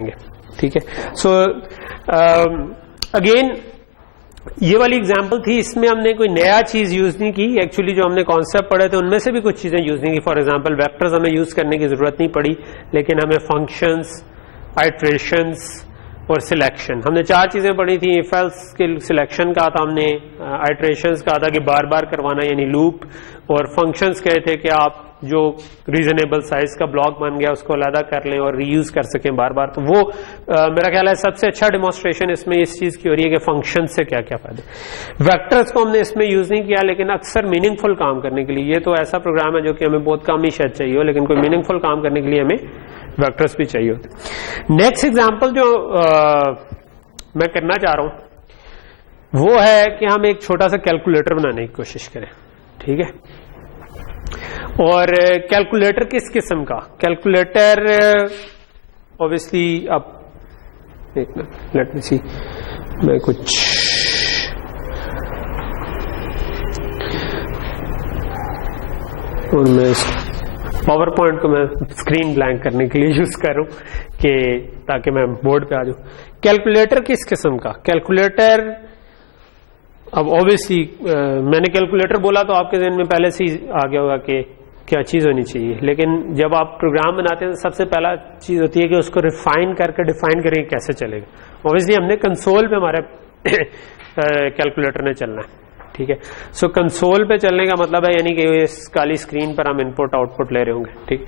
ठीक है। So again ये वाली एग्जांपल थी, इसमें हमने कोई नया चीज यूज नहीं की। एक्चुअली जो हमने कॉन्सेप्ट पढ़े थे उनमें से भी कुछ चीजें यूज नहीं की। फॉर एग्जांपल वेक्टर्स हमें यूज करने की जरूरत नहीं पड़ी, लेकिन हमें फंक्शंस, आइट्रेशंस और सिलेक्शन, हमने चार चीजें पढ़ी थी। इफ एल्स के सिलेक्शन कहा था हमने, आइट्रेशंस कहा था कि बार बार करवाना यानी लूप, और फंक्शंस कहे थे कि आप जो रीजनेबल साइज का ब्लॉक बन गया उसको अलग कर लें और रीयूज कर सकें बार बार। तो वो मेरा ख्याल है सबसे अच्छा डेमोन्स्ट्रेशन इसमें इस चीज की हो रही है कि फंक्शन से क्या क्या फायदे। वेक्टर्स को हमने इसमें यूज नहीं किया, लेकिन अक्सर मीनिंगफुल काम करने के लिए, ये तो ऐसा प्रोग्राम है जो कि हमें बहुत कम ही शायद चाहिए हो, लेकिन कोई मीनिंगफुल काम करने के लिए हमें वेक्टर्स भी चाहिए होते। नेक्स्ट एग्जाम्पल जो मैं करना चाह रहा हूं वो है कि हम एक छोटा सा कैलकुलेटर बनाने की कोशिश करें। ठीक है, और कैलकुलेटर किस किस्म का कैलकुलेटर, ऑब्वियसली आप एक मिनट, लेट मी सी, मैं कुछ और मैं पावर पॉइंट को मैं स्क्रीन ब्लैंक करने के लिए यूज कर रहा हूं कि ताकि मैं बोर्ड पे आ जाऊं। कैलकुलेटर किस किस्म का कैलकुलेटर, अब ऑब्वियसली मैंने कैलकुलेटर बोला तो आपके ज़हन में पहले से ही आ गया होगा कि क्या चीज़ होनी चाहिए, लेकिन जब आप प्रोग्राम बनाते हैं तो सबसे पहला चीज़ होती है कि उसको रिफाइन करके डिफाइन करेंगे कैसे चलेगा। ऑब्वियसली हमने कंसोल पे हमारे कैलकुलेटर ने चलना है। ठीक है, सो कंसोल पे चलने का मतलब है यानी कि इस काली स्क्रीन पर हम इनपुट आउटपुट ले रहे होंगे। ठीक,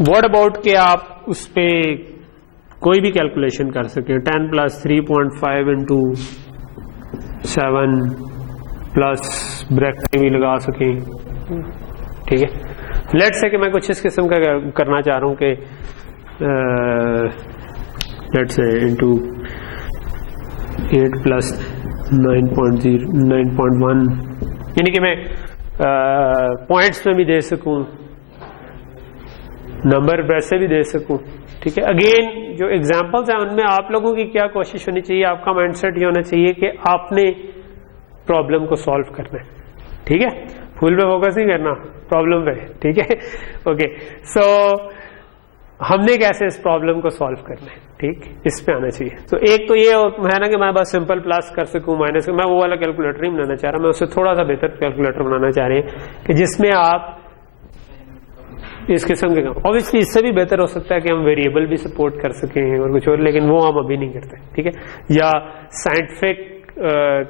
व्हाट अबाउट कि आप उस पर कोई भी कैलकुलेशन कर सकें, 10 + 3.5 × 7 प्लस ब्रैकेट भी लगा सकें। ठीक है, लेट्स से कि मैं कुछ इस किस्म का करना चाह रहा हूं कि लेट्स से इनटू 8 + 9.1, यानी कि मैं पॉइंट्स में भी दे सकूं, नंबर वैसे भी दे सकूं। ठीक है, अगेन जो एग्जांपल्स हैं उनमें आप लोगों की क्या कोशिश होनी चाहिए, आपका माइंडसेट ये होना चाहिए कि आपने प्रॉब्लम को सॉल्व करना है। ठीक है, फुल पे फोकस नहीं करना, प्रॉब्लम पे। ठीक है, ओके, सो हमने कैसे इस प्रॉब्लम को सॉल्व करना है, ठीक, इस पे आना चाहिए। तो एक तो ये है ना कि मैं बस सिंपल प्लस कर सकूं, माइनस, मैं वो वाला कैलकुलेटर नहीं बनाना चाह रहा, मैं उससे थोड़ा सा बेहतर कैलकुलेटर बनाना चाह रहे हैं कि जिसमें आप इस किस्म के, ऑब्वियसली इससे भी बेहतर हो सकता है कि हम वेरिएबल भी सपोर्ट कर सकें और कुछ और, लेकिन वो हम अभी नहीं करते। ठीक है, या साइंटिफिक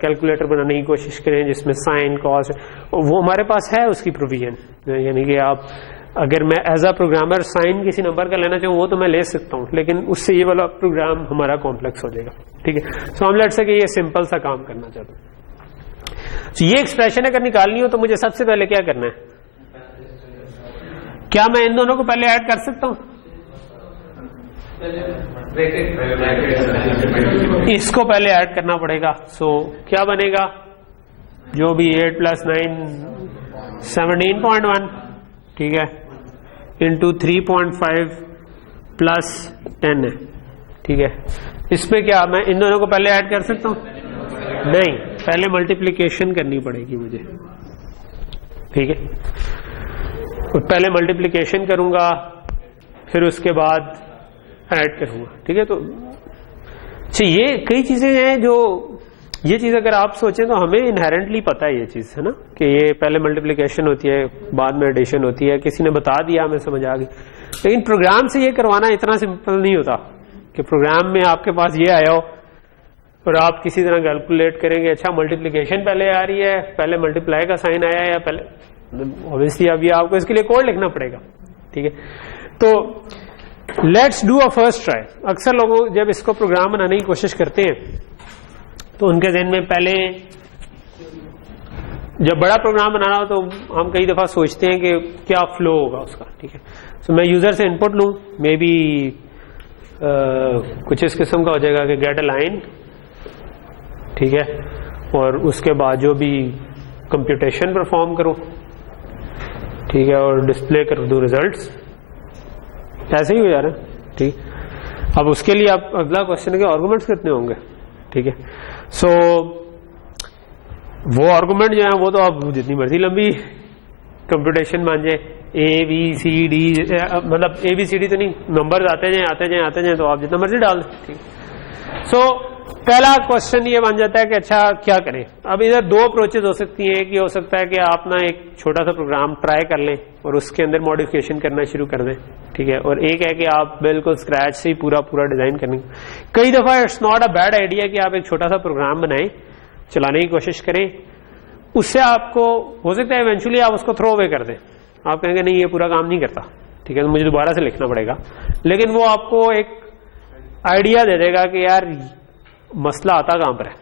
कैलकुलेटर बनाने की कोशिश करें जिसमें साइन कॉस, वो हमारे पास है उसकी प्रोविजन, यानी कि आप अगर मैं एज अ प्रोग्रामर साइन किसी नंबर का लेना चाहूँ वो तो मैं ले सकता हूँ, लेकिन उससे ये वाला प्रोग्राम हमारा कॉम्प्लेक्स हो जाएगा। ठीक है, सो हम लेट से कि ये सिंपल सा काम करना चाहते हैं। तो ये एक्सप्रेशन अगर निकालनी हो तो मुझे सबसे पहले क्या करना है, क्या मैं इन दोनों को पहले ऐड कर सकता हूं, इसको पहले ऐड करना पड़ेगा। सो क्या बनेगा, जो भी 8 + 9 17.1, ठीक है, इंटू 3.5 + 10 है। ठीक है, इसमें क्या मैं इन दोनों को पहले ऐड कर सकता हूं, नहीं, पहले मल्टीप्लिकेशन करनी पड़ेगी मुझे। ठीक है, तो पहले मल्टीप्लिकेशन करूंगा फिर उसके बाद ऐड करूंगा। ठीक है, तो अच्छा ये कई चीजें हैं जो, ये चीज अगर आप सोचें तो हमें इनहेरेंटली पता है ये चीज, है ना, कि ये पहले मल्टीप्लिकेशन होती है बाद में एडिशन होती है, किसी ने बता दिया हमें समझ आ गई, लेकिन प्रोग्राम से ये करवाना इतना सिंपल नहीं होता कि प्रोग्राम में आपके पास ये आया हो और आप किसी तरह कैलकुलेट करेंगे, अच्छा मल्टीप्लिकेशन पहले आ रही है, पहले मल्टीप्लाई का साइन आया या पहले, ऑब्वियसली अब ये आपको इसके लिए कोड लिखना पड़ेगा। ठीक है, तो let's do a first try. अक्सर लोग जब इसको प्रोग्राम बनाने की कोशिश करते हैं तो उनके ज़हन में पहले, जब बड़ा प्रोग्राम बनाना हो तो हम कई दफा सोचते हैं कि क्या फ्लो होगा उसका। ठीक है, तो मैं यूजर से इनपुट लूं, मे बी कुछ इस किस्म का हो जाएगा कि गेट अ लाइन, ठीक है, और उसके बाद जो भी कंप्यूटेशन परफॉर्म करूं, ठीक है, और डिस्प्ले कर दूं रिजल्ट्स, ऐसे ही हो जा रहा है। ठीक, अब उसके लिए आप अगला क्वेश्चन है कि आर्गुमेंट्स कितने होंगे। ठीक है, सो वो आर्गुमेंट जो है वो तो आप जितनी मर्जी लंबी कंप्यूटेशन मान जाए, ABCD, मतलब ABCD तो नहीं, नंबर आते जाए तो आप जितना मर्जी डाल दें, ठीक। सो पहला क्वेश्चन ये बन जाता है कि अच्छा क्या करें। अब इधर दो अप्रोचेज हो सकती हैं। एक ये हो सकता है कि आप ना एक छोटा सा प्रोग्राम ट्राई कर लें और उसके अंदर मॉडिफिकेशन करना शुरू कर दें, ठीक है। और एक है कि आप बिल्कुल स्क्रैच से ही पूरा डिजाइन करने। कई दफा it's not a bad idea कि आप एक छोटा सा प्रोग्राम बनाएं, चलाने की कोशिश करें, उससे आपको हो सकता है इवेंचुअली आप उसको थ्रो अवे कर दें। आप कहेंगे नहीं ये पूरा काम नहीं करता, ठीक है, तो मुझे दोबारा से लिखना पड़ेगा। लेकिन वो आपको एक आइडिया दे देगा कि यार मसला आता कहां पर है,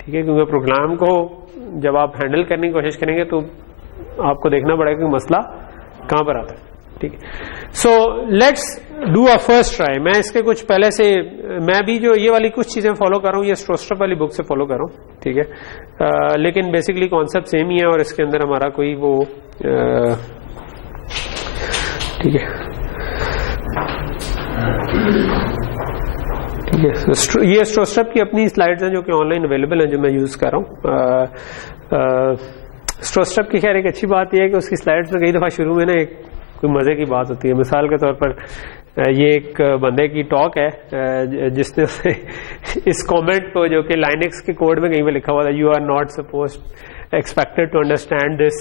ठीक है। क्योंकि प्रोग्राम को जब आप हैंडल करने की कोशिश करेंगे तो आपको देखना पड़ेगा कि मसला कहां पर आता है, ठीक है। So let's do a first try. मैं इसके कुछ पहले से, मैं भी जो ये वाली कुछ चीजें फॉलो कर रहा हूँ ये स्ट्रोस्ट्रप वाली बुक से फॉलो कर रहा हूँ, ठीक है। लेकिन बेसिकली कॉन्सेप्ट सेम ही है और इसके अंदर हमारा कोई वो ठीक है, ठीक है। ये स्ट्रोस्ट्रप की अपनी स्लाइड्स हैं जो कि ऑनलाइन अवेलेबल हैं, जो मैं यूज कर रहा हूँ। स्ट्रोस्ट्रप की खैर एक अच्छी बात यह है कि उसकी स्लाइड्स में कई दफा शुरू में ना एक कोई मजे की बात होती है। मिसाल के तौर पर ये एक बंदे की टॉक है जिसने इस कमेंट को जो कि लाइनक्स के कोड में कहीं पे लिखा हुआ था, you are not supposed expected to understand this,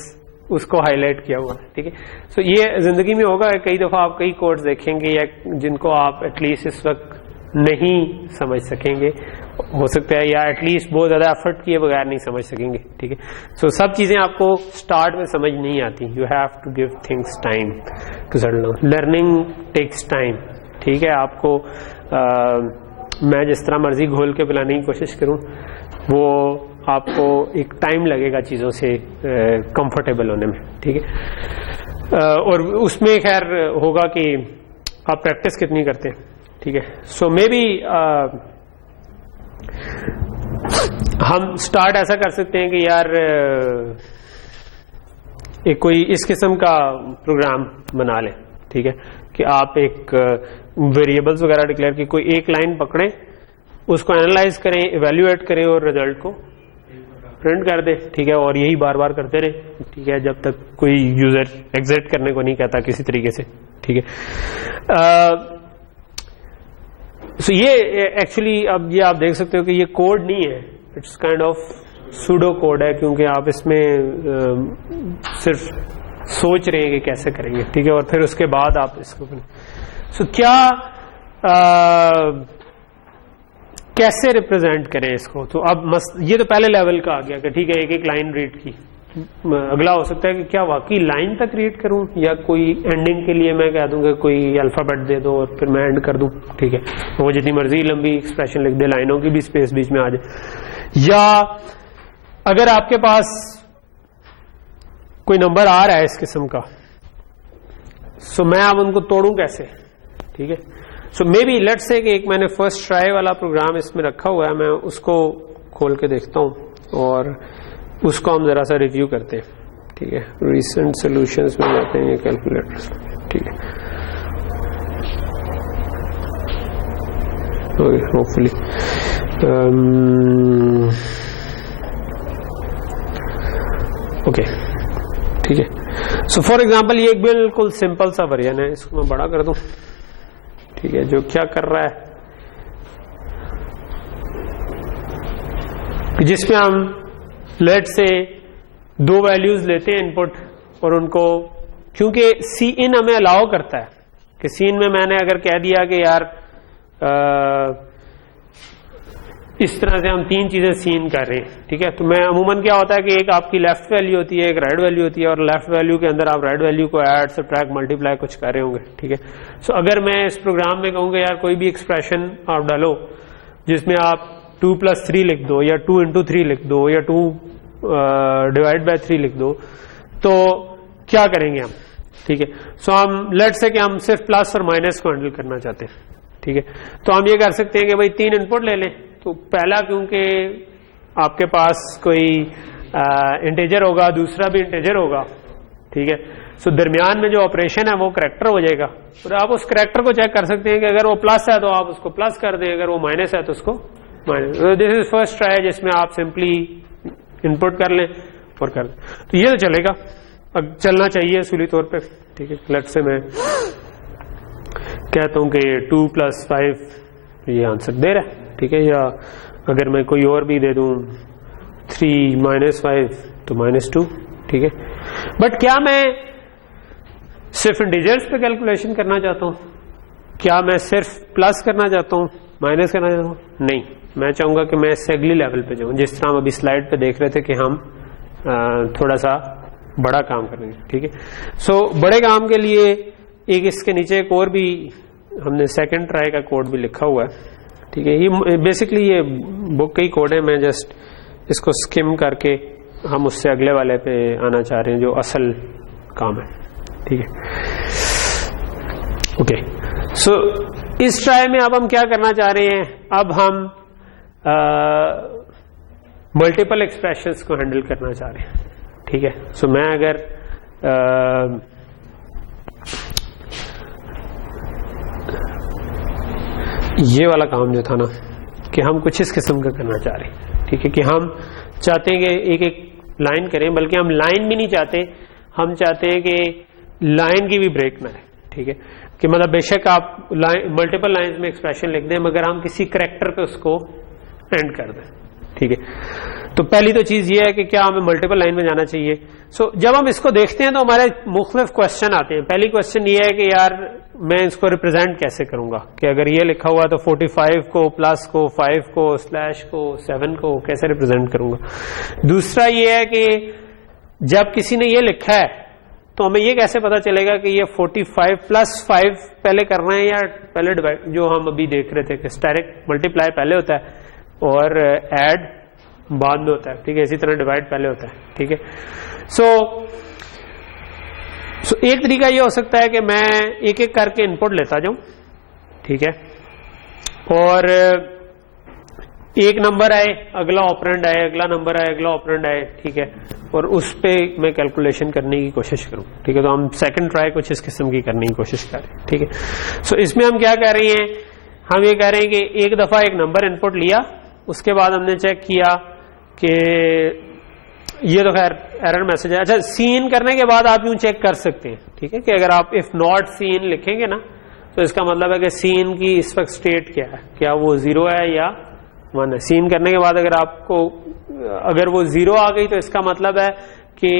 उसको हाईलाइट किया हुआ, ठीक है। सो ये जिंदगी में होगा, कई दफा आप कई कोड्स देखेंगे या जिनको आप एटलीस्ट इस वक्त नहीं समझ सकेंगे, हो सकता है, या एटलीस्ट बहुत ज्यादा एफर्ट किए बगैर नहीं समझ सकेंगे, ठीक है। सो सब चीजें आपको स्टार्ट में समझ नहीं आती। You have to give things time to settle. Learning takes time, ठीक है। आपको मैं जिस तरह मर्जी घोल के पिलाने की कोशिश करूं, वो आपको एक टाइम लगेगा चीजों से कंफर्टेबल होने में, ठीक है। और उसमें खैर होगा कि आप प्रैक्टिस कितनी करते हैं, ठीक है। सो मे बी हम स्टार्ट ऐसा कर सकते हैं कि यार एक कोई इस किस्म का प्रोग्राम बना लें, ठीक है, कि आप एक वेरिएबल्स वगैरह डिक्लेयर की कोई एक लाइन पकड़ें, उसको एनालाइज करें, इवेल्युएट करें और रिजल्ट को प्रिंट कर दे, ठीक है। और यही बार बार करते रहे, ठीक है, जब तक कोई यूजर एग्जिट करने को नहीं कहता किसी तरीके से, ठीक है। सो ये एक्चुअली अब ये आप देख सकते हो कि ये कोड नहीं है, it's kind of pseudo code है, क्योंकि आप इसमें सिर्फ सोच रहे हैं कि कैसे करेंगे, ठीक है। और फिर उसके बाद आप इसको क्या कैसे रिप्रेजेंट करें इसको। तो अब ये तो पहले लेवल का आ गया कि ठीक है एक एक लाइन रीड की। अगला हो सकता है कि क्या वाकई लाइन तक रीड करूं, या कोई एंडिंग के लिए मैं कह दूंगा कोई अल्फाबेट दे दो और फिर मैं एंड कर दूं, ठीक है। वो जितनी मर्जी लंबी एक्सप्रेशन लिख दे, लाइनों की भी स्पेस बीच में आ जाए। या अगर आपके पास कोई नंबर आ रहा है इस किस्म का, सो मैं अब उनको तोड़ूं कैसे, ठीक है। सो मे बी लेट्स से कि एक मैंने फर्स्ट ट्राई वाला प्रोग्राम इसमें रखा हुआ है, मैं उसको खोल के देखता हूं और उसको हम जरा सा रिव्यू करते हैं, ठीक है। रिसेंट सॉल्यूशंस में जाते हैं, कैलकुलेटर्स, ठीक है। ओके, होपफुली ओके, ठीक है। सो फॉर एग्जांपल ये एक बिल्कुल सिंपल सा वर्जन है, इसको मैं बड़ा कर दूं, ठीक है। जो क्या कर रहा है जिसमें हम लेट से दो वैल्यूज लेते हैं इनपुट, और उनको, क्योंकि सी इन हमें अलाउ करता है कि सी इन में मैंने अगर कह दिया कि यार इस तरह से हम तीन चीजें सी इन कर रहे हैं, ठीक है। तो मैं अमूमन क्या होता है कि एक आपकी लेफ्ट वैल्यू होती है, एक राइट वैल्यू होती है, और लेफ्ट वैल्यू के अंदर आप राइट वैल्यू को ऐड, सबट्रैक्ट, मल्टीप्लाई कुछ कर रहे होंगे, ठीक है। सो अगर मैं इस प्रोग्राम में कहूंगा यार कोई भी एक्सप्रेशन आप डालो जिसमें आप 2+3 लिख दो, या 2 into 3 लिख दो, या 2 डिवाइड बाय 3 लिख दो, तो क्या करेंगे हम, ठीक है। सो हम लेट्स से कि हम सिर्फ प्लस और माइनस को हैंडल करना चाहते हैं, ठीक है। तो हम ये कर सकते हैं कि भाई 3 इनपुट ले लें। तो पहला, क्योंकि आपके पास कोई इंटीजर होगा, दूसरा भी इंटीजर होगा, ठीक है। सो दरमियान में जो ऑपरेशन है वो करैक्टर हो जाएगा, और आप उस करैक्टर को चेक कर सकते हैं कि अगर वो प्लस है तो आप उसको प्लस कर दें, अगर वो माइनस है तो उसको minus. This is first try जिसमें आप सिंपली इनपुट कर लें और कर दें, तो ये तो चलेगा। चलना चाहिए असूली तौर पे, ठीक है। लेट से मैं कहता हूं कि 2 + 5 ये आंसर दे रहा है, ठीक है। या अगर मैं कोई और भी दे दूं 3 - 5 तो -2, ठीक है। बट क्या मैं सिर्फ इंटीजर्स पे कैलकुलेशन करना चाहता हूं? क्या मैं सिर्फ प्लस करना चाहता हूं, माइनस करना चाहता हूं? नहीं, मैं चाहूंगा कि मैं इससे अगली लेवल पे जाऊं, जिस तरह हम अभी स्लाइड पे देख रहे थे कि हम थोड़ा सा बड़ा काम करेंगे, ठीक है। सो बड़े काम के लिए एक इसके नीचे एक और भी हमने सेकंड ट्राई का कोड भी लिखा हुआ है, ठीक है। ये बेसिकली ये बुक का ही कोड है, मैं जस्ट इसको स्किम करके हम उससे अगले वाले पे आना चाह रहे हैं जो असल काम है, ठीक है। ओके, सो इस ट्राई में अब हम क्या करना चाह रहे हैं? अब हम मल्टीपल एक्सप्रेशंस को हैंडल करना चाह रहे हैं, ठीक है। सो मैं अगर ये वाला काम जो था ना कि हम कुछ इस किस्म का करना चाह रहे हैं, ठीक है, कि हम चाहते हैं कि एक एक लाइन करें, बल्कि हम लाइन भी नहीं चाहते, हम चाहते हैं कि लाइन की भी ब्रेक ना है, ठीक है। कि मतलब बेशक आप मल्टीपल लाइंस में एक्सप्रेशन लिख दें मगर हम किसी करेक्टर पे उसको एंड कर दें, ठीक है। तो पहली तो चीज ये है कि क्या हमें मल्टीपल लाइन में जाना चाहिए। सो जब हम इसको देखते हैं तो हमारे मुख्तलिफ क्वेश्चन आते हैं। पहली क्वेश्चन ये है कि यार मैं इसको रिप्रेजेंट कैसे करूंगा, कि अगर ये लिखा हुआ तो 45 को, प्लस को, 5 को, स्लैश को, 7 को कैसे रिप्रेजेंट करूंगा। दूसरा ये है कि जब किसी ने ये लिखा है तो हमें ये कैसे पता चलेगा कि ये 45 + 5 पहले करना है या पहले डिवाइड, जो हम अभी देख रहे थे कि डायरेक्ट मल्टीप्लाई पहले होता है और ऐड बाद में होता है, ठीक है। इसी तरह डिवाइड पहले होता है, ठीक है। सो एक तरीका ये हो सकता है कि मैं एक एक करके इनपुट लेता जाऊं, ठीक है, और एक नंबर आए, अगला ऑपरेंड आए, अगला नंबर आए, अगला ऑपरेंड आए, ठीक है, और उस पे मैं कैलकुलेशन करने की कोशिश करूं, ठीक है। तो हम सेकंड ट्राई कुछ इस किस्म की करने की कोशिश कर रहे हैं, ठीक है। सो इसमें हम क्या कर रहे हैं? हम ये कह रहे हैं कि एक दफा एक नंबर इनपुट लिया, उसके बाद हमने चेक किया कि ये तो खैर एरर मैसेज है। अच्छा, सीन करने के बाद आप यूं चेक कर सकते हैं, ठीक है, कि अगर आप इफ नॉट सीन लिखेंगे ना तो इसका मतलब है कि सीन की इस वक्त स्टेट क्या है, क्या वो 0 है या 1 है। सीन करने के बाद अगर वो 0 आ गई तो इसका मतलब है कि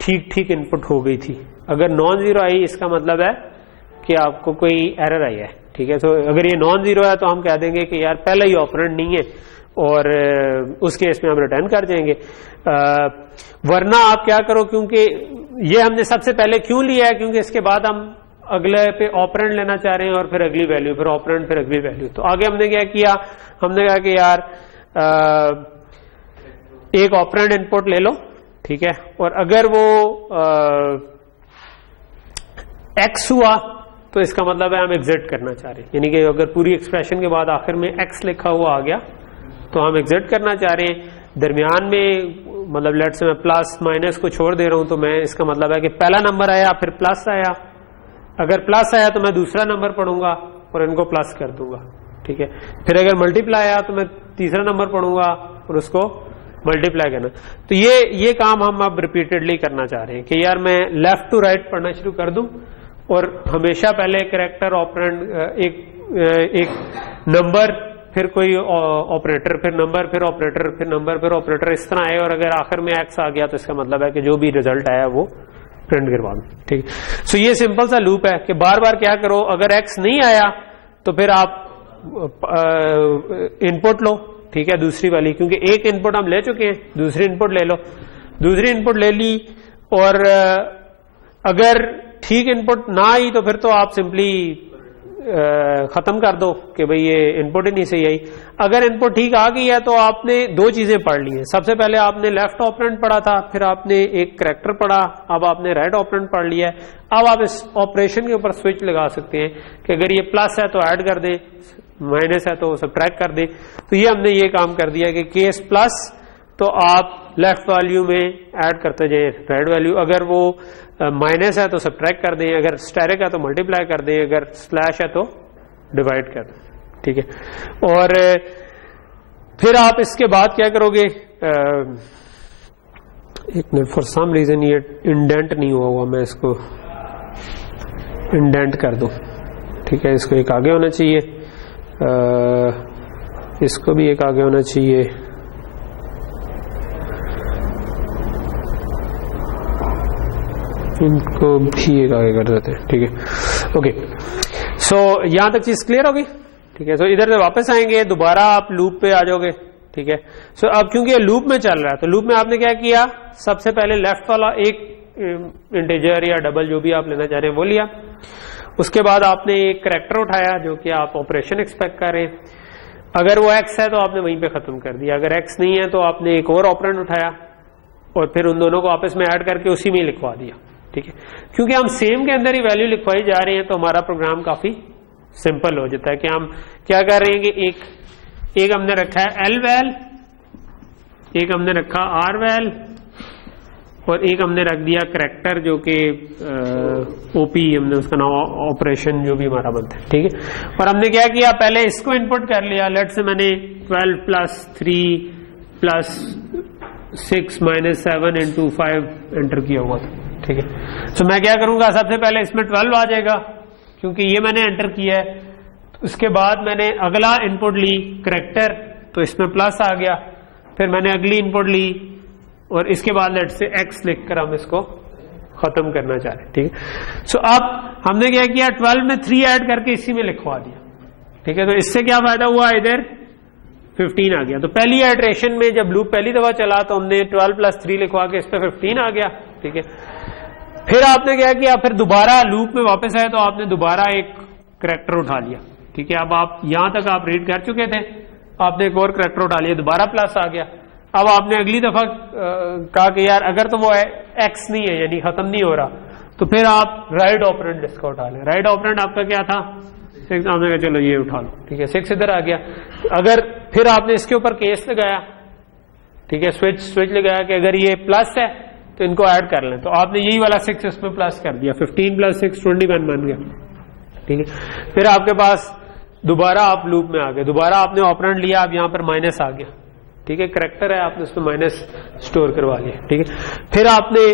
ठीक ठीक इनपुट हो गई थी। अगर नॉन 0 आई इसका मतलब है कि आपको कोई एरर आई है, ठीक है। तो अगर ये नॉन 0 है तो हम कह देंगे कि यार पहला ही ऑपरेंड नहीं है और उस केस में हम रिटर्न कर देंगे। वरना आप क्या करो, क्योंकि ये हमने सबसे पहले क्यों लिया है, क्योंकि इसके बाद हम अगले पे ऑपरेंड लेना चाह रहे हैं और फिर अगली वैल्यू, फिर ऑपरेंड, फिर अगली वैल्यू। तो आगे हमने क्या किया? हमने कहा कि यार एक ऑपरेंड इनपुट ले लो, ठीक है, और अगर वो एक्स हुआ तो इसका मतलब है हम एग्जिट करना चाह रहे हैं, यानी कि अगर पूरी एक्सप्रेशन के बाद आखिर में एक्स लिखा हुआ आ गया तो हम एग्जिट करना चाह रहे हैं। दरमियान में मतलब लेट से मैं प्लस माइनस को छोड़ दे रहा हूं तो मैं इसका मतलब है कि पहला नंबर आया फिर प्लस आया, अगर प्लस आया तो मैं दूसरा नंबर पढ़ूंगा और इनको प्लस कर दूंगा, ठीक है। फिर अगर मल्टीप्लाई आया तो मैं तीसरा नंबर पढ़ूंगा और उसको मल्टीप्लाई करना। तो ये काम हम अब रिपीटेडली करना चाह रहे हैं कि यार मैं लेफ्ट टू राइट पढ़ना शुरू कर दूं और हमेशा पहले कैरेक्टर ऑपरेंड, एक नंबर, फिर कोई ऑपरेटर, फिर नंबर, फिर ऑपरेटर, फिर नंबर, फिर ऑपरेटर, इस तरह आए और अगर आखिर में एक्स आ गया तो इसका मतलब है कि जो भी रिजल्ट आया वो प्रिंट करवा दो, ठीक है। सो ये सिंपल सा लूप है कि बार बार क्या करो, अगर एक्स नहीं आया तो फिर आप इनपुट लो, ठीक है, दूसरी वाली, क्योंकि एक इनपुट हम ले चुके हैं, दूसरी इनपुट ले लो, दूसरी इनपुट ले ली और अगर ठीक इनपुट ना आई तो फिर तो आप सिंपली खत्म कर दो कि भाई ये इनपुट ही नहीं सही आई। अगर इनपुट ठीक आ गई है तो आपने दो चीजें पढ़ ली हैं। सबसे पहले आपने लेफ्ट ऑपरेंड पढ़ा था, फिर आपने एक करैक्टर पढ़ा, अब आपने राइट ऑपरेंड पढ़ लिया है। अब आप इस ऑपरेशन के ऊपर स्विच लगा सकते हैं कि अगर ये प्लस है तो ऐड कर दें, माइनस है तो सब्ट्रैक्ट कर दें। तो ये हमने ये काम कर दिया कि केस प्लस तो आप लेफ्ट वैल्यू में ऐड करते जाए राइट वैल्यू, अगर वो माइनस है तो सब्ट्रैक्ट कर दें, अगर स्टेरिक है तो मल्टीप्लाई कर दें, अगर स्लैश है तो डिवाइड कर दें, ठीक है। और फिर आप इसके बाद क्या करोगे, एक मिनट, फॉर सम रीजन ये इंडेंट नहीं हुआ, मैं इसको इंडेंट कर दूं, ठीक है। इसको एक आगे होना चाहिए, इसको भी एक आगे होना चाहिए, इनको भी एक आगे कर देते हैं, ठीक है। ओके, सो यहां तक चीज क्लियर होगी, ठीक है। सो इधर से वापस आएंगे, दोबारा आप लूप पे आ जाओगे, ठीक है। सो अब क्योंकि ये लूप में चल रहा है, तो लूप में आपने क्या किया, सबसे पहले लेफ्ट वाला एक इंटीजर या डबल जो भी आप लेना चाह रहे हैं वो लिया। उसके बाद आपने एक करैक्टर उठाया जो कि आप ऑपरेशन एक्सपेक्ट कर रहे हैं। अगर वो एक्स है तो आपने वहीं पे खत्म कर दिया, अगर एक्स नहीं है तो आपने एक और ऑपरेंड उठाया और फिर उन दोनों को आपस में ऐड करके उसी में लिखवा दिया, ठीक है। क्योंकि हम सेम के अंदर ही वैल्यू लिखवाई जा रहे हैं तो हमारा प्रोग्राम काफी सिंपल हो जाता है कि हम क्या कर रहे हैं कि एक हमने रखा है एल वैल, एक हमने रखा आर वैल और एक हमने रख दिया करैक्टर जो कि ओपी, हमने उसका नाम ऑपरेशन जो भी हमारा बनता है, ठीक है। और हमने क्या किया, पहले इसको इनपुट कर लिया, लेट से मैंने 12 plus 3 plus 6 minus 7 into 5 enter किया हुआ था, ठीक है। तो मैं क्या करूंगा, सबसे पहले इसमें 12 आ जाएगा क्योंकि ये मैंने एंटर किया है। उसके बाद मैंने अगला इनपुट ली करैक्टर, तो इसमें प्लस आ गया। फिर मैंने अगली इनपुट ली और इसके बाद लेट से एक्स लिखकर हम इसको खत्म करना चाह रहे हैं, ठीक है। सो अब हमने क्या किया, 12 में 3 ऐड करके इसी में लिखवा दिया, ठीक है। तो इससे क्या फायदा हुआ, इधर 15 आ गया। तो पहली आइटरेशन में जब लूप पहली दफा चला तो हमने 12 प्लस 3 लिखवा के इस पे 15 आ गया, ठीक है। फिर आपने क्या किया, फिर दोबारा लूप में वापस आए तो आपने दोबारा एक करैक्टर उठा लिया, ठीक है। अब आप यहां तक आप रीड कर चुके थे, आपने एक और करैक्टर उठा लिया, दोबारा प्लस आ गया। अब आपने अगली दफा कहा कि यार अगर तो वो एक्स नहीं है यानी खत्म नहीं हो रहा, तो फिर आप राइट ऑपरेंड इसका उठा लें। राइट ऑपरेंड आपका क्या था, 6, आपने कहा चलो ये उठा लो, ठीक है। 6 इधर आ गया। अगर फिर आपने इसके ऊपर केस लगाया, ठीक है, स्विच लगाया कि अगर ये प्लस है तो इनको ऐड कर लें, तो आपने यही वाला 6 इसमें प्लस कर दिया, 15 प्लस 6 21 बन गया, ठीक है। फिर आपके पास दोबारा आप लूप में आ गए, दोबारा आपने ऑपरेंड लिया, अब यहां पर माइनस आ गया, ठीक है। करैक्टर है, आपने उसमें माइनस स्टोर करवा लिया, ठीक है। फिर आपने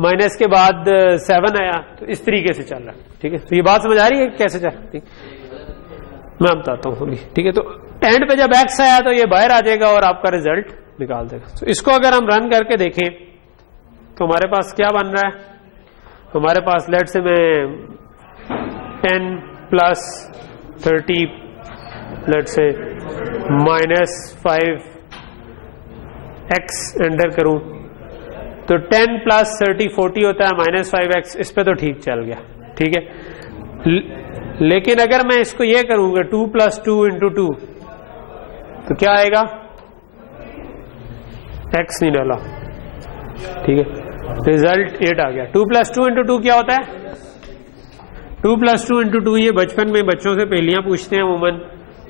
माइनस के बाद 7 आया, तो इस तरीके से चल रहा है, ठीक है। तो ये बात समझ आ रही है कैसे चल रही, मैं बताता हूँ, ठीक है। तो एंड पे जब एक्स आया तो ये बाहर आ जाएगा और आपका रिजल्ट निकाल देगा। तो इसको अगर हम रन करके देखें तो हमारे पास क्या बन रहा है, हमारे पास लेट से मैं 10 प्लस 30 लेट से माइनस 5 एक्स एंटर करूं तो 10 प्लस 30 40 होता है, माइनस 5x, इस पे तो ठीक चल गया, ठीक है। लेकिन अगर मैं इसको ये करूंगा 2 प्लस 2 इंटू 2 तो क्या आएगा, x नहीं डाला, ठीक है, रिजल्ट 8 आ गया। 2 प्लस 2 इंटू 2 क्या होता है, 2 प्लस 2 इंटू 2, ये बचपन में बच्चों से पहेलियां पूछते हैं अमूमन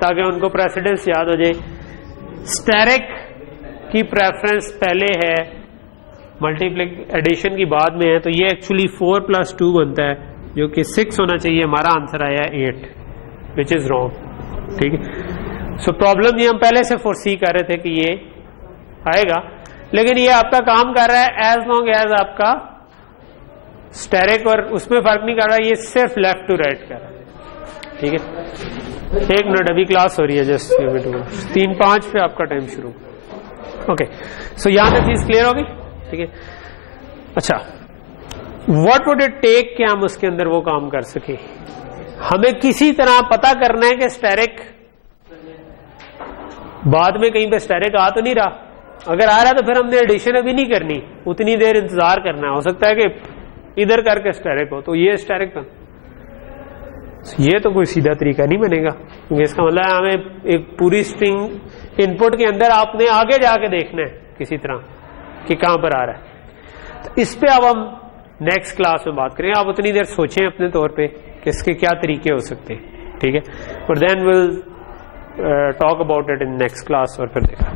ताकि उनको प्रेसिडेंस याद हो जाए। स्टेरिक की प्रेफरेंस पहले है, मल्टीप्लिक एडिशन की बाद में है, तो ये एक्चुअली 4 प्लस 2 बनता है जो कि 6 होना चाहिए। हमारा आंसर आया 8 विच इज रॉन्ग, ठीक है। सो प्रॉब्लम ये हम पहले से फोरसी कर रहे थे कि ये आएगा, लेकिन ये आपका काम कर रहा है एज लॉन्ग एज आपका स्टेरिक, और उसमें फर्क नहीं कर रहा, ये सिर्फ लेफ्ट टू राइट कर रहा है, ठीक है। 1 मिनट, अभी क्लास हो रही है, जस्ट 3-5 पे आपका टाइम शुरू। ओके, सो यहां तक चीज क्लियर होगी, ठीक है। अच्छा, व्हाट वुड इट टेक कि हम उसके अंदर वो काम कर सके, हमें किसी तरह पता करना है कि स्टेरिक बाद में कहीं पे स्टेरिक आ तो नहीं रहा, अगर आ रहा है तो फिर हमने एडिशन अभी नहीं करनी, उतनी देर इंतजार करना है। हो सकता है कि इधर करके स्टेरिक हो तो ये स्टेरिक था, ये तो कोई सीधा तरीका नहीं बनेगा, क्योंकि इसका मतलब हमें एक पूरी स्ट्रिंग इनपुट के अंदर आपने आगे जाके देखना है किसी तरह कि कहां पर आ रहा है। तो इस पे अब हम नेक्स्ट क्लास में बात करेंगे, आप उतनी देर सोचें अपने तौर पे कि इसके क्या तरीके हो सकते हैं, ठीक है। और then will talk about it in next class, और फिर देखा।